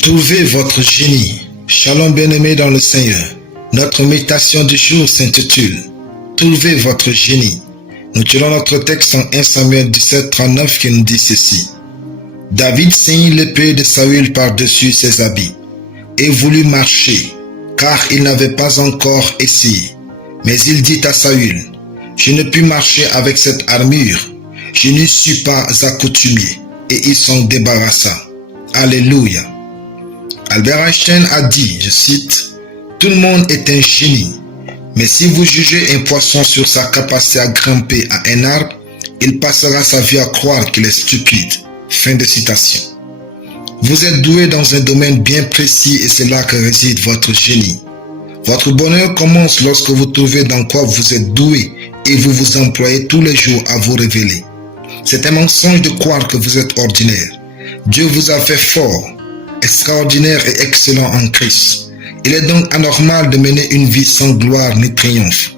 Trouvez votre génie. Shalom bien-aimé dans le Seigneur. Notre méditation du jour s'intitule Trouvez votre génie. Nous tirons notre texte en 1 Samuel 17, 39 qui nous dit ceci. David ceignit l'épée de Saül par-dessus ses habits et voulut marcher, car il n'avait pas encore essayé. Mais il dit à Saül, je ne puis marcher avec cette armure, je n'y suis pas accoutumé, et il s'en débarrassa. Alléluia. Albert Einstein a dit, je cite, tout le monde est un génie, mais si vous jugez un poisson sur sa capacité à grimper à un arbre, il passera sa vie à croire qu'il est stupide. Fin de citation. Vous êtes doué dans un domaine bien précis et c'est là que réside votre génie. Votre bonheur commence lorsque vous trouvez dans quoi vous êtes doué et vous vous employez tous les jours à vous révéler. C'est un mensonge de croire que vous êtes ordinaire. Dieu vous a fait fort, extraordinaire et excellent en Christ. Il est donc anormal de mener une vie sans gloire ni triomphe.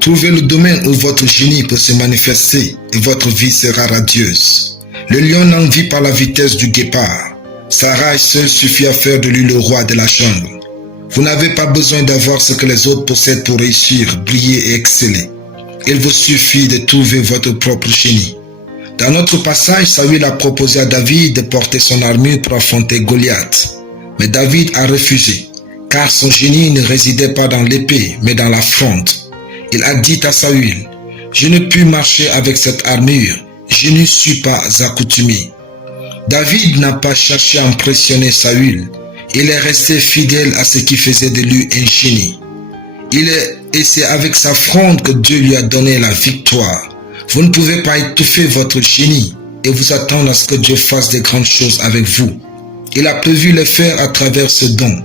Trouvez le domaine où votre génie peut se manifester et votre vie sera radieuse. Le lion n'en vit pas la vitesse du guépard. Sa rage seule suffit à faire de lui le roi de la jungle. Vous n'avez pas besoin d'avoir ce que les autres possèdent pour réussir, briller et exceller. Il vous suffit de trouver votre propre génie. Dans notre passage, Saül a proposé à David de porter son armure pour affronter Goliath. Mais David a refusé, car son génie ne résidait pas dans l'épée, mais dans l'affronte. Il a dit à Saül, « Je ne puis marcher avec cette armure, je n'y suis pas accoutumé. » David n'a pas cherché à impressionner Saül. Il est resté fidèle à ce qui faisait de lui un génie. Et c'est avec sa fronde que Dieu lui a donné la victoire. Vous ne pouvez pas étouffer votre génie et vous attendre à ce que Dieu fasse de grandes choses avec vous. Il a prévu le faire à travers ce don.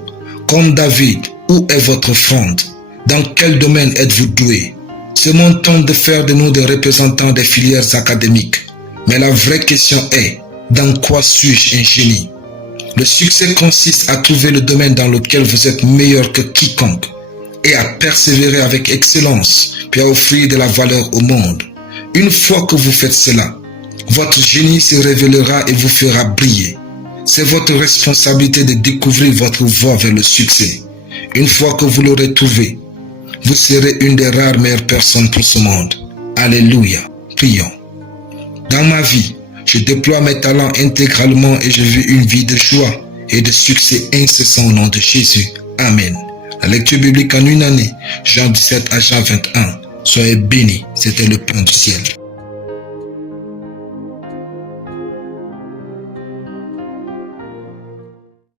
Comme David, où est votre fronde? Dans quel domaine êtes-vous doué? C'est mon temps de faire de nous des représentants des filières académiques. Mais la vraie question est, dans quoi suis-je un génie? Le succès consiste à trouver le domaine dans lequel vous êtes meilleur que quiconque et à persévérer avec excellence, puis à offrir de la valeur au monde. Une fois que vous faites cela, votre génie se révélera et vous fera briller. C'est votre responsabilité de découvrir votre voie vers le succès. Une fois que vous l'aurez trouvé, vous serez une des rares meilleures personnes pour ce monde. Alléluia. Prions. Dans ma vie, je déploie mes talents intégralement et je vis une vie de joie et de succès incessant au nom de Jésus. Amen. La lecture biblique en une année, Jean 17 à Jean 21. Soyez bénis, c'était le plan du ciel.